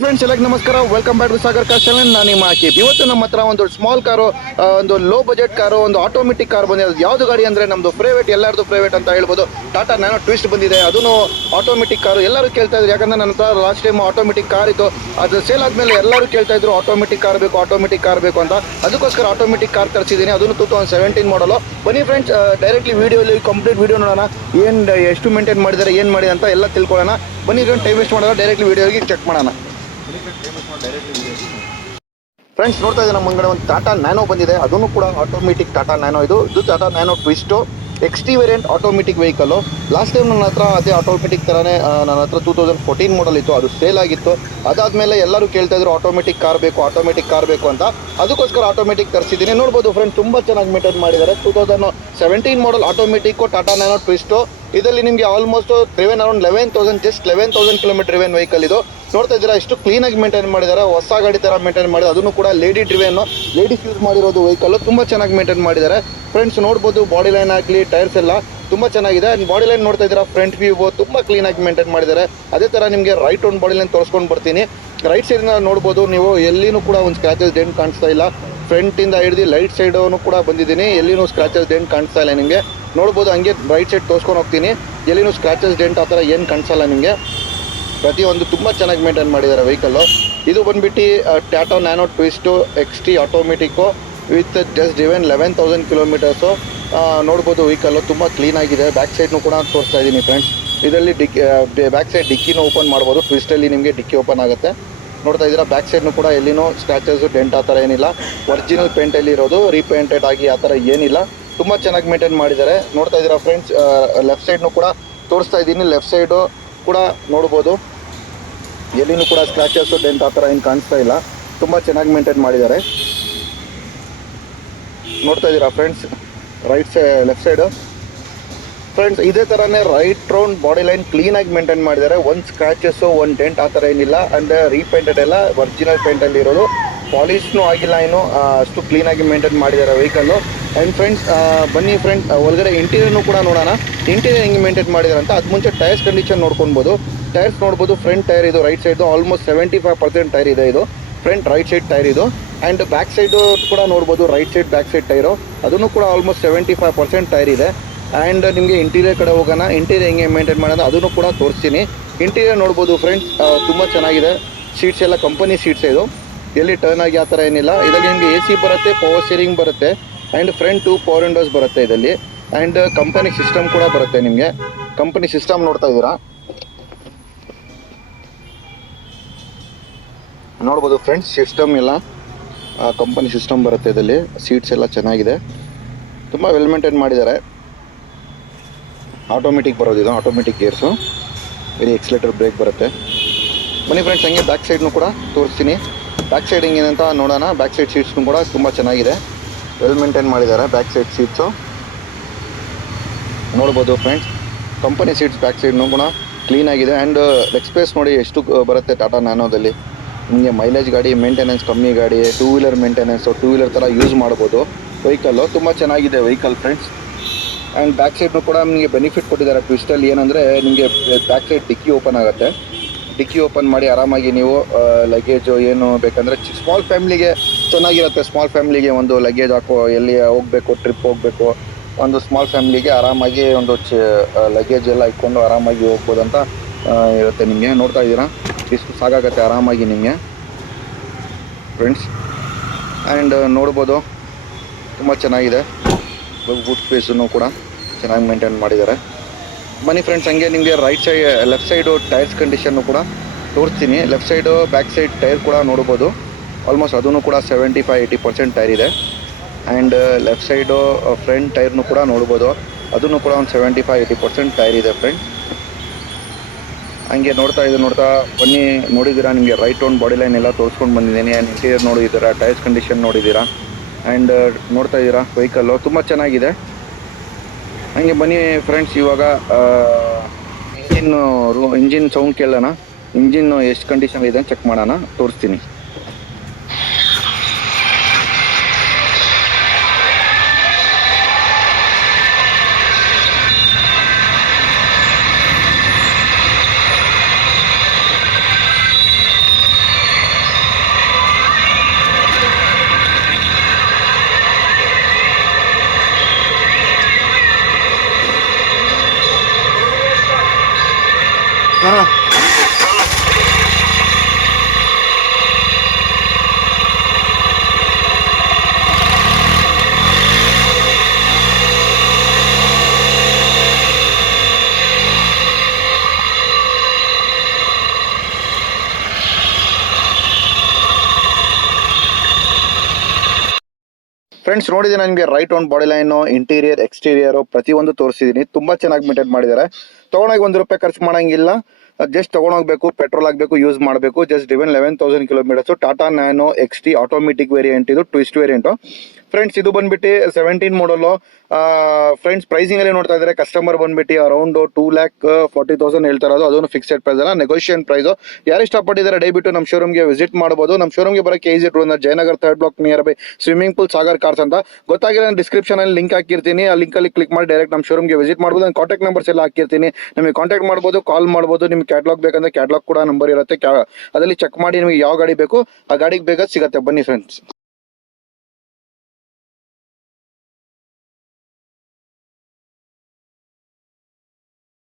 Friends ಎಲ್ಲರಿಗೂ ನಮಸ್ಕಾರ. Welcome back to Sagar car channel. ನಾನು ನಿಮ್ಮ ಆಕಿಬ್. ಇವತ್ತು ನಮ್ಮ ಹತ್ರ ಒಂದು ಸ್ಮಾಲ್ ಕಾರು, ಒಂದು ಲೋ ಬಜೆಟ್ ಕಾರು, ಒಂದು ಆಟೋಮೆಟಿಕ್ ಕಾರ್ ಬಂದಿದೆ. ಯಾವುದು ಗಾಡಿ ಅಂದರೆ ನಮ್ಮದು ಫೇವರೇಟ್, ಎಲ್ಲರದು ಫೇವರೇಟ್ ಅಂತ ಹೇಳ್ಬೋದು. ಟಾಟಾ ನ್ಯಾನೋ ಟ್ವಿಸ್ಟ್ ಬಂದಿದೆ. ಅದೂ ಆಟೋಮೆಟಿಕ್ ಕಾರು. ಎಲ್ಲರೂ ಕೇಳ್ತಾ ಇದ್ರು, ಯಾಕಂದರೆ ನನ್ನ ಹತ್ರ ಲಾಸ್ಟ್ ಟೈಮ್ ಆಟೋಮೆಟಿಕ್ ಕಾರ್ ಇತ್ತು. ಅದು ಸೇಲ್ ಆದಮೇಲೆ ಎಲ್ಲರೂ ಕೇಳ್ತಾ ಇದ್ರು ಆಟೋಮೆಟಿಕ್ ಕಾರ್ ಬೇಕು, ಆಟೋಮೆಟಿಕ್ ಕಾರ್ ಬೇಕು ಅಂತ. ಅದಕ್ಕೋಸ್ಕರ ಆಟೋಮೆಟಿಕ್ ಕಾರ್ ತರಿಸಿದ್ದೀನಿ. ಅದನ್ನು 2017 ಮಾಡಲು. ಬನ್ನಿ ಫ್ರೆಂಡ್ಸ್, ಡೈರೆಕ್ಟ್ಲಿ ವೀಡಿಯೋಲಿ ಕಂಪ್ಲೀಟ್ ವೀಡಿಯೋ ನೋಡೋಣ. ಎಷ್ಟು ಮೇಂಟೈನ್ ಮಾಡಿದ್ದಾರೆ, ಏನು ಮಾಡಿದೆ ಅಂತ ಎಲ್ಲ ತಿಳ್ಕೊಳ್ಳೋಣ. ಬನ್ನಿ ಫ್ರೆಂಡ್, ಟೈಮ್ ವೇಸ್ಟ್ ಮಾಡೋಣ, ಡೈರೆಕ್ಟ್ಲಿ ವೀಡಿಯೋಗೆ ಚೆಕ್ ಮಾಡೋಣ. ಫ್ರೆಂಡ್ಸ್, ನೋಡ್ತಾ ಇದ್ದೀವಿ ನಮ್ಮ ಮುಂಗಡೆ ಒಂದು ಟಾಟಾ ನ್ಯಾನೋ ಬಂದಿದೆ. ಅದನ್ನು ಕೂಡ ಆಟೋಮೆಟಿಕ್ ಟಾಟಾ ನ್ಯಾನೋ. ಇದು Tata Nano twist XT variant automatic vehicle. Last time ನನ್ನ ಹತ್ರ ಅದೇ ಆಟೋಮೆಟಿಕ್ ಥರನೇ ನನ್ನ ಹತ್ರ 2014 ಮಾಡಲ್ ಇತ್ತು. ಅದು ಸೇಲ್ ಆಗಿತ್ತು. ಅದಾದಮೇಲೆ ಎಲ್ಲರೂ ಕೇಳ್ತಾ ಇದ್ರು ಆಟೋಮೆಟಿಕ್ ಕಾರ್ ಬೇಕು, ಆಟೋಮೆಟಿಕ್ ಕಾರ್ ಬೇಕು ಅಂತ. ಅದಕ್ಕೋಸ್ಕರ ಆಟೋಮೆಟಿಕ್ ತರಿಸಿದ್ದೀನಿ. ನೋಡ್ಬೋದು ಫ್ರೆಂಡ್ಸ್, ತುಂಬ ಚೆನ್ನಾಗಿ ಮೇಂಟೈನ್ ಮಾಡಿದ್ದಾರೆ. 2017 ಮಾಡಲ್ ಆಟೋಮೆಟಿಕ್ಕು ಟಾಟಾ ನ್ಯಾನೋ ಟ್ವಿಸ್ಟು. ಇದರಲ್ಲಿ ನಿಮಗೆ almost driven around 11,000, just 11,000 kilometre driven vehicle ಇದು. ನೋಡ್ತಾ ಇದ್ದೀರಾ ಎಷ್ಟು ಕ್ಲೀನಾಗಿ ಮೇಂಟೈನ್ ಮಾಡಿದ್ದಾರೆ. ಹೊಸ ಗಾಡಿ ಥರ ಮೇಂಟೈನ್ ಮಾಡಿದ್ದಾರೆ. ಅದನ್ನು ಕೂಡ ಲೇಡೀಸ್ ಯೂಸ್ ಮಾಡಿರೋದು ವೆಹಿಕಲ್ಲು. ತುಂಬ ಚೆನ್ನಾಗಿ ಮೇಂಟೈನ್ ಮಾಡಿದ್ದಾರೆ ಫ್ರೆಂಡ್ಸ್. ನೋಡ್ಬೋದು ಬಾಡಿ ಲೈನ್ ಆಗಲಿ, ಟೈರ್ಸ್ ಎಲ್ಲ ತುಂಬ ಚೆನ್ನಾಗಿದೆ. ಬಾಡಿ ಲೈನ್ ನೋಡ್ತಾ ಇದ್ದೀರಾ, ಫ್ರಂಟ್ ವ್ಯೂ ತುಂಬ ಕ್ಲೀನಾಗಿ ಮೇಂಟೈನ್ ಮಾಡಿದ್ದಾರೆ. ಅದೇ ಥರ ನಿಮಗೆ ರೈಟ್ ಒಂದು ಬಾಡಿ ಲೈನ್ ತೋರಿಸ್ಕೊಂಡು ಬರ್ತೀನಿ. ರೈಟ್ ಸೈಡಿಂದ ನೋಡ್ಬೋದು ನೀವು, ಎಲ್ಲಿನೂ ಕೂಡ ಒಂದು ಸ್ಕ್ರಾಚಸ್ ಡೆಂಟ್ ಕಾಣಿಸ್ತಾ ಇಲ್ಲ. ಫ್ರಂಟಿಂದ ಹಿಡಿದು ಲೈಟ್ ಸೈಡೂ ಕೂಡ ಬಂದಿದ್ದೀನಿ. ಎಲ್ಲಿನೂ ಸ್ಕ್ರಾಚಸ್ ಡೆಂಟ್ ಕಾಣಿಸ್ತಾ ಇಲ್ಲ ನಿಮಗೆ. ನೋಡ್ಬೋದು, ಹಂಗೆ ರೈಟ್ ಸೈಡ್ ತೋರಿಸ್ಕೊಂಡು ಹೋಗ್ತೀನಿ. ಎಲ್ಲಿನೂ ಸ್ಕ್ರಾಚಸ್ ಡೆಂಟ್ ಆ ಥರ ಏನು ಕಾಣಿಸಲ್ಲ ನಿಮಗೆ. ಪ್ರತಿಯೊಂದು ತುಂಬ ಚೆನ್ನಾಗಿ ಮೇಂಟೈನ್ ಮಾಡಿದ್ದಾರೆ ವೆಹಿಕಲ್ಲು. ಇದು ಬಂದುಬಿಟ್ಟು Tata Nano twist XT automatic with just driven 11,000 kilometres. ನೋಡ್ಬೋದು ವೆಹಿಕಲ್ಲು ತುಂಬ ಕ್ಲೀನಾಗಿದೆ. ಬ್ಯಾಕ್ ಸೈಡ್ನು ಕೂಡ ತೋರಿಸ್ತಾ ಇದ್ದೀನಿ ಫ್ರೆಂಡ್ಸ್. ಇದರಲ್ಲಿ ಬ್ಯಾಕ್ ಸೈಡ್ ಡಿಕ್ಕಿನೂ ಓಪನ್ ಮಾಡ್ಬೋದು. ಟ್ವಿಸ್ಟಲ್ಲಿ ನಿಮಗೆ ಡಿಕ್ಕಿ ಓಪನ್ ಆಗುತ್ತೆ. ನೋಡ್ತಾ ಇದ್ದೀರಾ, ಬ್ಯಾಕ್ ಸೈಡ್ನು ಕೂಡ ಎಲ್ಲಿನೂ ಸ್ಕ್ರಾಚಸ್ಸು ಡೆಂಟ್ ಆ ಥರ ಏನಿಲ್ಲ. ಒರಿಜಿನಲ್ ಪೇಂಟಲ್ಲಿ ಇರೋದು, ರೀಪೇಂಟೆಡ್ ಆಗಿ ಆ ಥರ ಏನಿಲ್ಲ. ತುಂಬ ಚೆನ್ನಾಗಿ ಮೇಂಟೈನ್ ಮಾಡಿದ್ದಾರೆ. ನೋಡ್ತಾ ಇದ್ದೀರಾ ಫ್ರೆಂಡ್ಸ್, ಲೆಫ್ಟ್ ಸೈಡ್ನು ಕೂಡ ತೋರಿಸ್ತಾ ಇದ್ದೀನಿ. ಲೆಫ್ಟ್ ಸೈಡು ಕೂಡ ನೋಡ್ಬೋದು, ಎಲ್ಲಿನೂ ಕೂಡ ಸ್ಕ್ರಾಚಸ್ಸು ಡೆಂಟ್ ಆ ಥರ ಏನು ಕಾಣಿಸ್ತಾ ಇಲ್ಲ. ತುಂಬ ಚೆನ್ನಾಗಿ ಮೇಂಟೈನ್ ಮಾಡಿದ್ದಾರೆ. ನೋಡ್ತಾ ಇದ್ದೀರಾ ಫ್ರೆಂಡ್ಸ್, ಲೆಫ್ಟ್ ಸೈಡು ಫ್ರೆಂಡ್ಸ್ ಇದೇ ಥರನೇ ರೈಟ್ ರೌಂಡ್ ಬಾಡಿ ಲೈನ್ ಕ್ಲೀನಾಗಿ ಮೇಂಟೈನ್ ಮಾಡಿದ್ದಾರೆ. ಒಂದು ಸ್ಕ್ರಾಚಸ್ಸು, ಒಂದು ಡೆಂಟ್ ಆ ಥರ ಏನಿಲ್ಲ. ಆ್ಯಂಡ್ ರೀಪೇಂಟೆಡ್ ಎಲ್ಲ ಒರಿಜಿನಲ್ ಪೇಂಟಲ್ಲಿ ಇರೋದು. ಪಾಲಿಷ್ನೂ ಆಗಿಲ್ಲ, ಏನು ಅಷ್ಟು ಕ್ಲೀನಾಗಿ ಮೇಂಟೈನ್ ಮಾಡಿದ್ದಾರೆ ವೆಹಿಕಲ್ಲು. ಆ್ಯಂಡ್ ಫ್ರೆಂಡ್ಸ್, ಬನ್ನಿ ಫ್ರೆಂಡ್ಸ್, ಒಳಗಡೆ ಇಂಟೀರಿಯರ್ನು ಕೂಡ ನೋಡೋಣ. ಇಂಟೀರಿಯರ್ ಹೆಂಗೆ ಮೇಂಟೈನ್ ಮಾಡಿದ್ದಾರೆ ಅಂತ. ಅದು ಮುಂಚೆ ಟೈರ್ಸ್ ಕಂಡೀಷನ್ ನೋಡ್ಕೊಳ್ಬೋದು. ಟೈರ್ಸ್ ನೋಡ್ಬೋದು, ಫ್ರಂಟ್ ಟೈರ್ ಇದು ರೈಟ್ ಸೈಡು ಆಲ್ಮೋಸ್ಟ್ 75% ಟೈರ್ ಇದೆ. ಇದು ಫ್ರಂಟ್ ರೈಟ್ ಸೈಡ್ ಟೈರ್ ಇದು. ಆ್ಯಂಡ್ ಬ್ಯಾಕ್ ಸೈಡು ಕೂಡ ನೋಡ್ಬೋದು, right side back side tyre. ಅದನ್ನು ಕೂಡ ಆಲ್ಮೋಸ್ಟ್ 75% ಟೈರ್ ಇದೆ. ಆ್ಯಂಡ್ ನಿಮಗೆ ಇಂಟೀರಿಯರ್ ಕಡೆ ಹೋಗೋಣ. ಇಂಟೀರಿಯರ್ ಹೆಂಗೆ ಮೇಂಟೈನ್ ಮಾಡೋಣ ಅದನ್ನು ಕೂಡ ತೋರಿಸ್ತೀನಿ. ಇಂಟೀರಿಯರ್ ನೋಡ್ಬೋದು ಫ್ರೆಂಡ್ಸ್, ತುಂಬ ಚೆನ್ನಾಗಿದೆ. ಸೀಟ್ಸ್ ಎಲ್ಲ ಕಂಪನಿ ಸೀಟ್ಸ್ ಇದು, ಎಲ್ಲಿ ಟರ್ನ್ ಆಗಿ ಆ ಥರ ಏನಿಲ್ಲ. ಇದರಲ್ಲಿ ನಿಮಗೆ AC ಬರುತ್ತೆ, ಪವರ್ ಸ್ಟೀರಿಂಗ್ ಬರುತ್ತೆ, ಆ್ಯಂಡ್ ಫ್ರಂಟ್ 2 ಪವರ್ ವಿಂಡೋಸ್ ಬರುತ್ತೆ ಇದರಲ್ಲಿ. ಆ್ಯಂಡ್ ಕಂಪನಿ ಸಿಸ್ಟಮ್ ಕೂಡ ಬರುತ್ತೆ ನಿಮಗೆ. ಕಂಪನಿ ಸಿಸ್ಟಮ್ ನೋಡ್ತಾ ಇದ್ದೀರಾ, ನೋಡ್ಬೋದು ಫ್ರೆಂಡ್ಸ್. ಸಿಸ್ಟಮ್ ಎಲ್ಲ ಕಂಪನಿ ಸಿಸ್ಟಮ್ ಬರುತ್ತೆ ಇದರಲ್ಲಿ. ಸೀಟ್ಸ್ ಎಲ್ಲ ಚೆನ್ನಾಗಿದೆ, ತುಂಬ ವೆಲ್ ಮೇಂಟೈನ್ ಮಾಡಿದ್ದಾರೆ. ಆಟೋಮೆಟಿಕ್ ಬರೋದು ಇದು, ಆಟೋಮೆಟಿಕ್ ಗೇರ್ಸು. ಇಲ್ಲಿ ಎಕ್ಸ್ಲೇಟರ್ ಬ್ರೇಕ್ ಬರುತ್ತೆ. ಬನ್ನಿ ಫ್ರೆಂಡ್ಸ್, ಹಂಗೆ ಬ್ಯಾಕ್ ಸೈಡ್ನು ಕೂಡ ತೋರಿಸ್ತೀನಿ. ಬ್ಯಾಕ್ ಸೈಡ್ ಹಿಂಗೇನಂತ ನೋಡೋಣ. ಬ್ಯಾಕ್ ಸೈಡ್ ಸೀಟ್ಸ್ನು ಕೂಡ ತುಂಬ ಚೆನ್ನಾಗಿದೆ, ವೆಲ್ ಮೇಂಟೈನ್ ಮಾಡಿದ್ದಾರೆ ಬ್ಯಾಕ್ ಸೈಡ್ ಸೀಟ್ಸು. ನೋಡ್ಬೋದು ಫ್ರೆಂಡ್ಸ್, ಕಂಪನಿ ಸೀಟ್ಸ್ ಬ್ಯಾಕ್ ಸೈಡ್ನು ಕೂಡ ಕ್ಲೀನಾಗಿದೆ. ಆ್ಯಂಡ್ ಲೆಗ್ ಸ್ಪೇಸ್ ನೋಡಿ ಎಷ್ಟು ಬರುತ್ತೆ ಟಾಟಾ ನ್ಯಾನೋದಲ್ಲಿ. ನಿಮಗೆ ಮೈಲೇಜ್ ಗಾಡಿ, ಮೇಂಟೆನೆನ್ಸ್ ಕಮ್ಮಿ ಗಾಡಿ, 2 ವೀಲರ್ ಮೇಂಟೆನೆನ್ಸು, 2 ವೀಲರ್ ಥರ ಯೂಸ್ ಮಾಡ್ಬೋದು ವೆಹಿಕಲ್ಲು. ತುಂಬ ಚೆನ್ನಾಗಿದೆ ವೆಹಿಕಲ್ ಫ್ರೆಂಡ್ಸ್. ಆ್ಯಂಡ್ ಬ್ಯಾಕ್ ಸೈಡ್ನು ಕೂಡ ನಿಮಗೆ ಬೆನಿಫಿಟ್ ಕೊಟ್ಟಿದ್ದಾರೆ ಟ್ವಿಸ್ಟಲ್ಲಿ. ಏನಂದರೆ ನಿಮಗೆ ಬ್ಯಾಕ್ ಸೈಡ್ ಡಿಕ್ಕಿ ಓಪನ್ ಆಗುತ್ತೆ. ಡಿಕ್ಕಿ ಓಪನ್ ಮಾಡಿ ಆರಾಮಾಗಿ ನೀವು ಲಗೇಜು ಏನು ಬೇಕಂದರೆ ಸ್ಮಾಲ್ ಫ್ಯಾಮ್ಲಿಗೆ ಚೆನ್ನಾಗಿರುತ್ತೆ. ಸ್ಮಾಲ್ ಫ್ಯಾಮ್ಲಿಗೆ ಒಂದು ಲಗೇಜ್ ಹಾಕೋ, ಎಲ್ಲಿ ಹೋಗಬೇಕು, ಟ್ರಿಪ್ ಹೋಗಬೇಕು, ಒಂದು ಸ್ಮಾಲ್ ಫ್ಯಾಮ್ಲಿಗೆ ಆರಾಮಾಗಿ ಒಂದು ಲಗೇಜ್ ಎಲ್ಲ ಇಟ್ಕೊಂಡು ಆರಾಮಾಗಿ ಹೋಗ್ಬೋದು ಅಂತ ಇರುತ್ತೆ ನಿಮಗೆ. ನೋಡ್ತಾ ಇದ್ದೀರಾ, ಇಷ್ಟು ಸಾಕಾಗುತ್ತೆ ಆರಾಮಾಗಿ ನಿಮಗೆ ಫ್ರೆಂಡ್ಸ್. ಆ್ಯಂಡ್ ನೋಡ್ಬೋದು, ತುಂಬ ಚೆನ್ನಾಗಿದೆ. ಬೂಟ್ ಸ್ಪೇಸನ್ನು ಕೂಡ ಚೆನ್ನಾಗಿ ಮೇಂಟೈನ್ ಮಾಡಿದ್ದಾರೆ. ಬನ್ನಿ ಫ್ರೆಂಡ್ಸ್, ಹಂಗೆ ನಿಮಗೆ ಲೆಫ್ಟ್ ಸೈಡು ಟೈರ್ಸ್ ಕಂಡೀಷನ್ನು ಕೂಡ ತೋರಿಸ್ತೀನಿ. Left side back side tyre ಕೂಡ ನೋಡ್ಬೋದು. ಆಲ್ಮೋಸ್ಟ್ ಅದನ್ನು ಕೂಡ 75-80% ಟೈರ್ ಇದೆ. ಆ್ಯಂಡ್ ಲೆಫ್ಟ್ ಸೈಡು ಫ್ರಂಟ್ ಟೈರ್ನು ಕೂಡ ನೋಡ್ಬೋದು. ಅದನ್ನು ಕೂಡ ಒಂದು 75-80% ಟೈರ್ ಇದೆ ಫ್ರೆಂಡ್. ಹಂಗೆ ನೋಡ್ತಾ ಬನ್ನಿ. ನೋಡಿದ್ದೀರಾ, ನಿಮಗೆ ರೈಟ್ ರೌಂಡ್ ಬಾಡಿ ಲೈನ್ ಎಲ್ಲ ತೋರಿಸ್ಕೊಂಡು ಬಂದಿದ್ದೀನಿ. ಆ್ಯಂಡ್ ಇಂಟೀರಿಯರ್ ನೋಡಿದ್ದೀರಾ, ಟೈರ್ಸ್ ಕಂಡೀಷನ್ ನೋಡಿದ್ದೀರಾ. ಆ್ಯಂಡ್ ನೋಡ್ತಾ ಇದ್ದೀರಾ, ವೆಹಿಕಲ್ಲು ತುಂಬ ಚೆನ್ನಾಗಿದೆ. ಹಂಗೆ ಬನ್ನಿ ಫ್ರೆಂಡ್ಸ್, ಇವಾಗ ಇಂಜಿನ್ ಸೌಂಡ್ ಕೇಳೋಣ. ಇಂಜಿನ್ ಎಷ್ಟು ಕಂಡೀಷನ್ ಇದೆ ಚೆಕ್ ಮಾಡೋಣ, ತೋರಿಸ್ತೀನಿ. ಫ್ರೆಂಡ್ಸ್ ನೋಡಿದೆ ನನಗೆ right on body line, interior exterior ಪ್ರತಿಯೊಂದು ತೋರಿಸಿದೀನಿ. ತುಂಬಾ ಚೆನ್ನಾಗಿ ಮೇಂಟೈನ್ ಮಾಡಿದ್ದಾರೆ. ತಗೊಂಡೋಗಿ ₹1 ಖರ್ಚು ಮಾಡಂಗಿಲ್ಲ. ಜಸ್ಟ್ ತಗೊಂಡೋಗ್ಬೇಕು, ಪೆಟ್ರೋಲ್ ಆಗಬೇಕು, ಯೂಸ್ ಮಾಡಬೇಕು. Just driven 11,000 kilometres. Tata Nano XT automatic variant, ಇದು ಟ್ವಿಸ್ಟ್ ವೇರಿಯಂಟ್. ಫ್ರೆಂಡ್ಸ್ ಇದು ಬಂದ್ಬಿಟ್ಟು 17 ಮಾಡಲು. ಫ್ರೆಂಡ್ಸ್ ಪ್ರೈಸಿಂಗ್ ಅಲ್ಲಿ ನೋಡ್ತಾ ಇದ್ದಾರೆ, ಕಸ್ಟಮರ್ ಬಂದ್ಬಿಟ್ಟು ಅರೌಂಡ್ 2,40,000 ಹೇಳ್ತಾ ಇರೋದು. ಅದನ್ನು ಫಿಕ್ಸೆಡ್ ಪ್ರೈಸ್ ಅಲ್ಲ, ನೆಗೋಷಿಯೇಷನ್ ಪ್ರೈಸ್. ಯಾರು ಇಷ್ಟಪಟ್ಟಿದ್ದಾರೆ ದಯವಿಟ್ಟು ನಮ್ಮ ಶೋರೂಮ್ಗೆ ವಿಸಿಟ್ ಮಾಡಬಹುದು. ನಮ್ಮ ಶೋರೂಮ್ಗೆ ಬರೋಕೆ ಈಸಿ ಇಟ್ಟು Jayanagar 3rd block near by swimming pool Sagar cars ಅಂತ. ಗೊತ್ತಾಗಿಲ್ಲ, ನಾನು ಡಿಸ್ಕ್ರಿಪ್ಷನ್ ಅಲ್ಲಿ ಲಿಂಕ್ ಹಾಕಿರ್ತೀನಿ. ಆ ಲಿಂಕ್ ಅಲ್ಲಿ ಕ್ಲಿಕ್ ಮಾಡಿ ಡೈರೆಕ್ಟ್ ನಮ್ಮ ಶೋರೂಮ್ಗೆ ವಿಸಿಟ್ ಮಾಡಬಹುದು. ನಾನು ಕಾಂಟ್ಯಾಕ್ಟ್ ನಂಬರ್ಸ್ ಎಲ್ಲ ಹಾಕಿರ್ತೀನಿ, ನಿಮಗೆ ಕಾಂಟ್ಯಾಕ್ಟ್ ಮಾಡಬಹುದು, ಕಾಲ್ ಮಾಡಬಹುದು. ನಿಮ್ಗೆ ಕ್ಯಾಟ್ಲಾಗ್ ಬೇಕಂದ್ರೆ ಕ್ಯಾಟ್ಲಾಗ್ ಕೂಡ ನಂಬರ್ ಇರುತ್ತೆ, ಅದರಲ್ಲಿ ಚೆಕ್ ಮಾಡಿ ನಿಮಗೆ ಯಾವ ಗಾಡಿ ಬೇಕು ಆ ಗಾಡಿಗೆ ಬೇಗ ಸಿಗುತ್ತೆ. ಬನ್ನಿ ಫ್ರೆಂಡ್ಸ್.